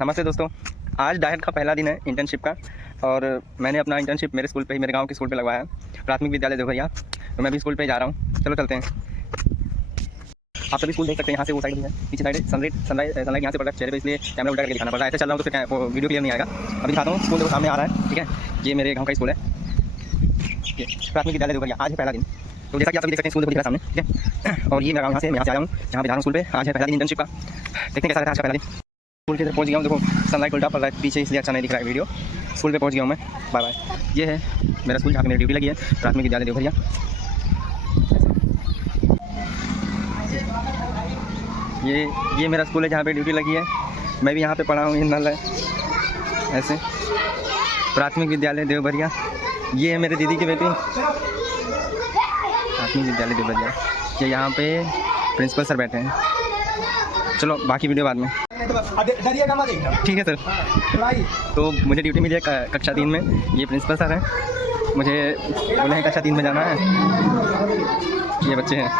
नमस्ते दोस्तों। आज डायर का पहला दिन है इंटर्नशिप का और मैंने अपना इंटर्नशिप मेरे स्कूल पे ही, मेरे गांव के स्कूल पे लगवाया है, प्राथमिक विद्यालय देवरिया। तो मैं भी स्कूल पे जा रहा हूँ, चलो चलते हैं। आप सभी स्कूल देख सकते हैं, यहाँ से वो साइड भी है, पीछे साइड सनलाइट यहाँ से पड़ रहा है चेहरे पे, इसलिए कैमरा उल्टा करके दिखाना पड़ रहा है। ऐसे चल रहा हूँ तो फिर वो वीडियो क्लियर नहीं आएगा। अभी दिखाता हूँ, स्कूल देखो सामने आ रहा है, ठीक है। ये मेरे गाँव का स्कूल है, ये प्राथमिक विद्यालय देवरिया। आज है पहला दिन, तो जैसा कि आप सभी देख सकते हैं स्कूल दिख रहा है सामने, ठीक है। और ये मेरा गाँव, यहाँ से आया हूँ, यहाँ पे जा रहा हूँ स्कूल पे। आज है पहला दिन इंटर्नशिप का, देखते हैं कैसा रहता है आज का पहला दिन। स्कूल के इधर पहुँच गया हूँ, देखो सनलाइट उल्टा पड़ रहा है पीछे, इसलिए अच्छा नहीं दिख रहा है वीडियो। स्कूल पे पहुँच गया हूँ मैं, बाय बाय। ये है मेरा स्कूल जहाँ पे मेरी ड्यूटी लगी है, प्राथमिक विद्यालय देवरिया। ये मेरा स्कूल है जहाँ पे ड्यूटी लगी है, मैं भी यहाँ पे पढ़ा हूँ। ये नल है ऐसे, प्राथमिक विद्यालय देवरिया। ये है मेरे दीदी की बेटी, प्राथमिक विद्यालय देवरिया। ये यहाँ पे प्रिंसिपल सर बैठे हैं। चलो बाकी वीडियो बाद में, ठीक है सर। तो मुझे ड्यूटी मिली है कक्षा 3 में। ये प्रिंसिपल सर हैं, मुझे बोले हैं कक्षा 3 में जाना है। ये बच्चे हैं,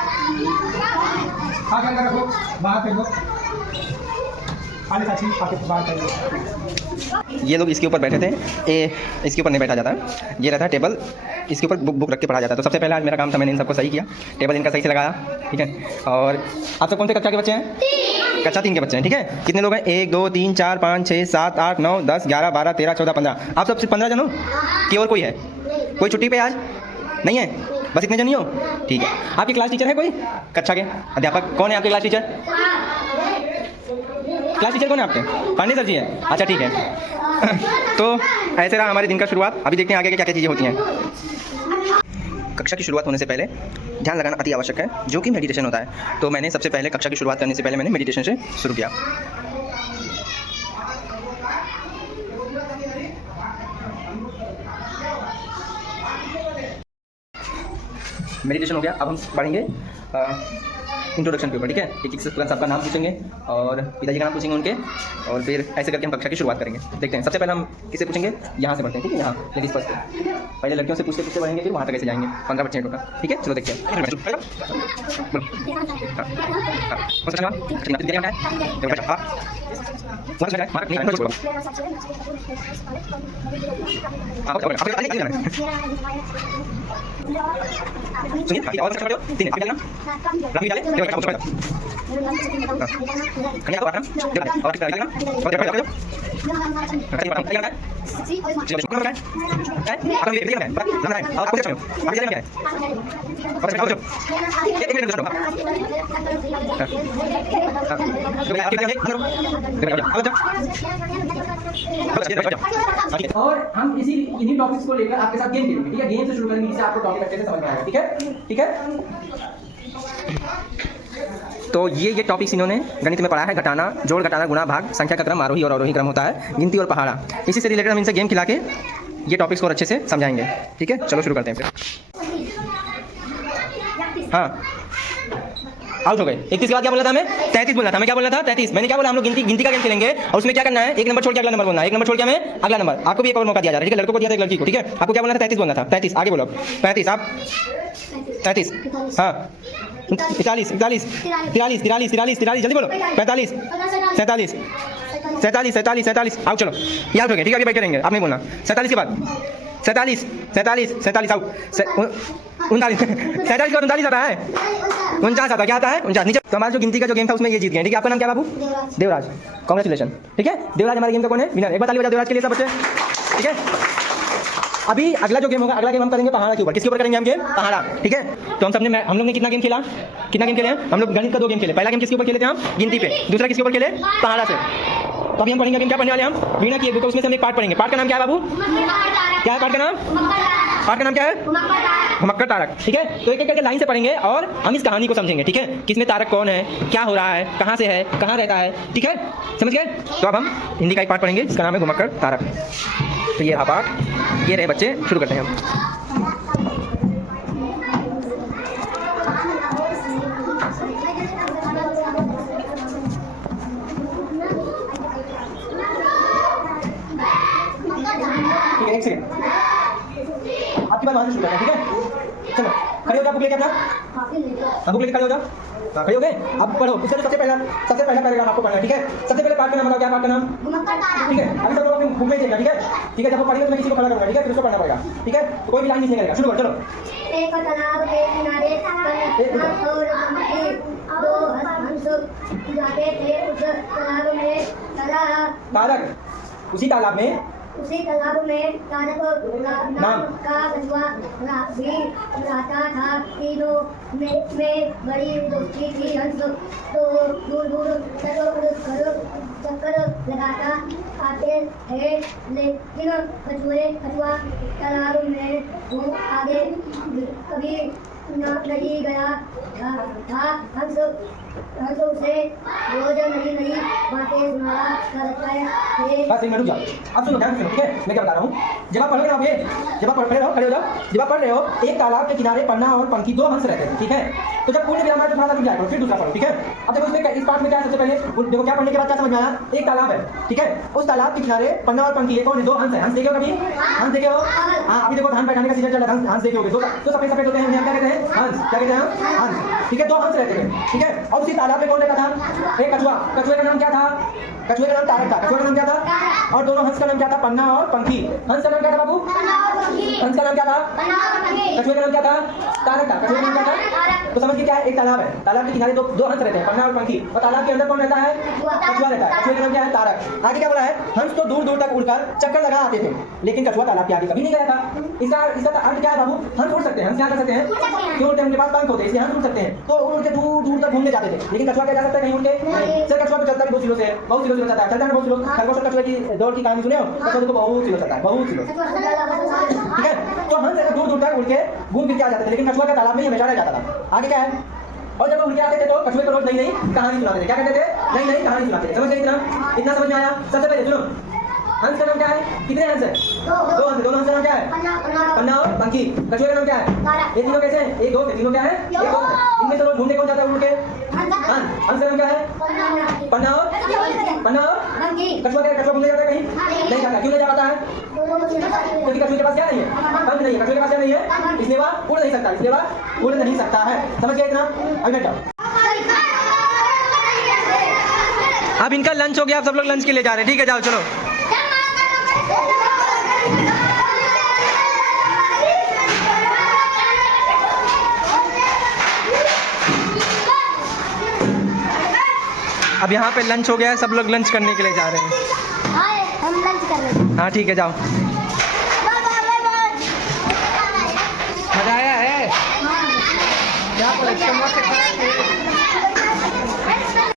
ये लोग इसके ऊपर बैठे थे। इसके ऊपर नहीं बैठा जाता है, ये रहता है टेबल, इसके ऊपर बुक रख के पढ़ा जाता है। तो सबसे पहले आज मेरा काम था, मैंने इन सबको सही किया, टेबल इनका सही से लगाया, ठीक है। और आप सब कौन से कक्षा के बच्चे हैं? कक्षा 3 के बच्चे हैं, ठीक है। कितने लोग हैं? 1 2 3 4 5 6 7 8 9 10 11 12 13 14 15। आप सब सिर्फ 15 जन हो कि और कोई है? कोई छुट्टी पे आज नहीं है? बस इतने जन ही हो, ठीक है। आपकी क्लास टीचर है कोई? कक्षा के अध्यापक कौन है आपके क्लास टीचर? क्लास टीचर कौन है आपके? पांडे सर जी है, अच्छा ठीक है। तो ऐसे रहा हमारे दिन का शुरुआत। अभी देखते हैं आगे क्या क्या चीज़ें होती हैं। कक्षा की शुरुआत होने से पहले ध्यान लगाना अति आवश्यक है, जो कि मेडिटेशन होता है। तो मैंने सबसे पहले कक्षा की शुरुआत करने से पहले मैंने मेडिटेशन से शुरू किया। मेडिटेशन हो गया, अब हम पढ़ेंगे इंट्रोडक्शन के ऊपर, ठीक है। एक सबका नाम पूछेंगे और पिताजी का नाम पूछेंगे उनके, और फिर ऐसे करके हम कक्षा की शुरुआत करेंगे। देखते हैं, सबसे पहले हम किसे पूछेंगे? यहाँ से पढ़ते हैं, ठीक है। यहाँ लेडीज फर्स्ट, पहले लड़कियों से पूछते पूछते बढ़ेंगे, फिर वहाँ तक कैसे जाएंगे। 15 बच्चे हैं टोटल, ठीक है। चलो देखते हैं। और हम इन्हीं टॉपिक्स को लेकर आपके साथ गेम खेलेंगे, ठीक है। गेम से शुरू करेंगे, जिससे आपको टॉपिक अच्छे से समझ में आएगा, ठीक है, ठीक है। तो ये टॉपिक्स इन्होंने गणित में पढ़ा है। घटाना, जोड़, घटाना, गुणा, भाग, संख्या का क्रम, आरोही और अवरोही क्रम होता है, गिनती और पहाड़ा। इसी से रिलेटेड हम इनसे गेम खिला के ये टॉपिक्स को अच्छे से समझाएंगे, ठीक है। चलो शुरू करते हैं फिर। हाँ, आउट हो गए। 31 के बाद क्या बोला था मैं? 33 बोला था। मैं क्या बोला था? 33। मैंने क्या बोला? हम लोग गिनती का गेम खेलेंगे और उसमें क्या करना है? एक नंबर छोड़ के अगला नंबर बोलना है, एक नंबर छोड़ के हमें अगला नंबर। आपको भी एक और मौका दिया जा रहा है, ठीक है। लड़कों को दिया था, एक लड़की को, ठीक है। आपको क्या बोलना था? 33 बोलना था। 33 आगे बोलो। 35 आप 33, हाँ 41 42 43 43 43 43 जल्दी बोलो। 45 47 47 47 47 आओ। चलो ये आउट हो गए, ठीक है। अभी बैठ करेंगे, आप नहीं बोलना। 47 के बाद 47 47 47 आउट। 39 47 के बाद 39 आता है, 49 आता है। क्या आता है? 49 नीचे। तो हमारा जो गिनती का जो गेम था उसमें ये जीत गए, ठीक है। आपका नाम क्या बाबू? देवराज। कांग्रेचुलेशन, ठीक है। देवराज हमारे गेम का कौन है? विनर। एक बार ताली बजाओ देवराज के लिए सब बच्चे, ठीक है। अभी अगला जो गेम होगा, अगला गेम हम करेंगे पहाड़ा के ऊपर। किसके ऊपर करेंगे हम गेम? पहाड़ा, ठीक है। तो हम लोग ने कितना गेम खेला? कितना गेम खेले हैं हम लोग? गणित का 2 गेम खेले। पहला गेम किसके ऊपर खेले थे हम? गिनती पे। दूसरा किसके ऊपर खेले? पहाड़ा से। तो अभी हम पढ़ेंगे गेम, क्या पढ़ने वाले हम? वीणा की एक बुक है, उसमें से हम एक पार्ट पढ़ेंगे। पार्ट का नाम क्या है बाबू? क्या है पार्ट का नाम? पार्ट का नाम क्या है? घुमक्कर तारक, ठीक है। तो एक एक करके लाइन से पढ़ेंगे और हम इस कहानी को समझेंगे, ठीक है। किसमें तारक कौन है, क्या हो रहा है, कहाँ से है, कहाँ रहता है, ठीक है। समझ गए? तो अब हम हिंदी का एक पार्ट पढ़ेंगे जिसका नाम है घुमक्कर तारक। तो ये रहा पार्ट, ये रहे बच्चे। शुरू करते हैं हम। ठीक है, एक सेकंड, आपकी बात वहाँ से शुरू करते हैं, ठीक है। चलो खड़े हो जाओ, बुक लेके अपना बुक लेके खड़े हो जाओ। हाँ खड़े हो गए? अब पढ़ो। इसका जो सबसे पहला पैराग्राफ आपको पढ़ना है, ठीक है? सबसे पहले पार्ट का नाम बताओ, क्या पार्ट का नाम? ठीक है, अभी सब लोग अपनी बुक में देखना, ठीक है? ठीक है, जब वो पढ़ेंगे तो मैं किसी को खड़ा करूंगा, ठीक है? फिर उसको पढ़ना पड़ेगा, ठीक है? तो कोई भी लाइन नहीं करेगा, शुरू करो, चलो। एक तालाब के किनारे और दो हंस जाते थे। उस तालाब में तारक, उसी तालाब में तारक नाम का कछुआ भी रहता था। तीनों में बड़ी दोस्ती थी। हंस तो दूर दूर चक्कर लगाता आते थे, लेकिन कछुआ तालाब में आगे कभी नहीं गया था। हंस उसे रोज नई बातें सुनाया करता है। बस एक मिनट रुक जाओ। अब सुनो, ध्यान से सुनो, ठीक है? मैं क्या बता रहा हूँ, जब आप पढ़ोगे ना, ये जब आप खड़े रहो, खड़े हो जाओ। जब आप पढ़ रहे हो, एक तालाब के किनारे पन्ना और पंखी, दो हंस रहते थे, ठीक है? तो जब पूर्ण विराम आए तो थोड़ा सा रुक जाएगा, फिर दूसरा पढ़ो, ठीक है? अब देखो इसमें इस पार्ट में क्या है, सबसे पहले देखो क्या पढ़ने के बाद क्या समझ में आया। एक तालाब है, ठीक है? उस तालाब के किनारे पन्ना और पंखी, कौन है? दो हंस है। हंस देखे हो कभी? हंस देखे हो? हाँ, अभी देखो धान बैठाने का सीजन चल रहा है, हंस देखे होगे। दो सफेद सफेद होते हैं, उन्हें क्या कहते हैं? हंस। क्या कहते हैं? हंस, ठीक है? दो हंस रहते हैं, ठीक है? और उसी तालाब में कौन रहता था? एक कछुआ। कछुए का नाम क्या था? कछुए का नाम तारक था। कछुए का नाम क्या था? और दोनों हंस का नाम क्या था? पन्ना और पंखी। हंस का नाम क्या था बाबू? हंस का नाम क्या था? कछुए का नाम क्या था? तारक था। कछुए का नाम क्या था? तो समझ के क्या है, एक तालाब है, तालाब के किनारे दो हंस रहते हैं, पन्ना और पंखी, और तालाब के अंदर कौन रहता है? कछुआ रहता है। कछुए का नाम क्या है? तारक। आगे क्या बोला है? हंस तो दूर दूर तक उड़कर चक्कर लगा आते थे, लेकिन कछुआ तालाब के आगे कभी नहीं गया था। इसका अर्थ क्या है बाबू? हंस उड़ सकते हैं। हंस क्या कर सकते हैं? क्यों उड़ते हैं? उनके पास पंख होते हैं, इसलिए हंस उड़ सकते हैं। तो उड़ के दूर दूर तक घूमने जाते थे, लेकिन कछुआ क्या जा सकता है? कहीं उड़ के नहीं। सर कछुआ तो चलता भी बहुत सिलों से है, बहुत सिलों से चलता है, चलता है बहुत सिलों। खरगोश और कछुए की दौड़ की कहानी सुने हो? कछुआ तो बहुत सिलों चलता है, बहुत सिलों, ठीक है? तो हंस दूर दूर तक उड़ के घूम फिर के आ जाते थे, लेकिन कछुआ का तालाब में ही हमेशा रह जाता था। आगे क्या है? और जब वो उड़ के आते थे तो कछुए को रोज नई नई कहानी सुनाते थे। क्या कहते थे? नई नई कहानी सुनाते थे। समझ गए? इतना समझ में आया? सबसे पहले सुनो, हंस का नाम क्या है? कितने हंस है? दो हंस। दोनों हंस का नाम क्या है? पन्ना और पंखी। कछुए का नाम क्या है? ये तीनों कैसे हैं? एक दोस्त है। तीनों क्या है? एक दोस्त है। इनमें से रोज घूमने कौन जाता है उड़ के? हंस का नाम क्या है? पन्ना और कछुआ क्या है? कछुआ घूमने जाता है कहीं? नहीं जाता। क्यों नहीं जा पाता है? क्योंकि कछुए के पास क्या नहीं है? पंख नहीं है। कछुए के पास क्या नहीं है? इसलिए वह उड़ नहीं सकता, इसलिए वह उड़ नहीं सकता है। समझ गए इतना? अभी बैठ जाओ। अब इनका लंच हो गया, आप सब लोग लंच के लिए जा रहे हैं, ठीक है? जाओ चलो। अब यहाँ पे लंच हो गया है, सब लोग लंच करने के लिए जा रहे हैं। हम लंच कर रहे हैं। हाँ ठीक है, जाओ।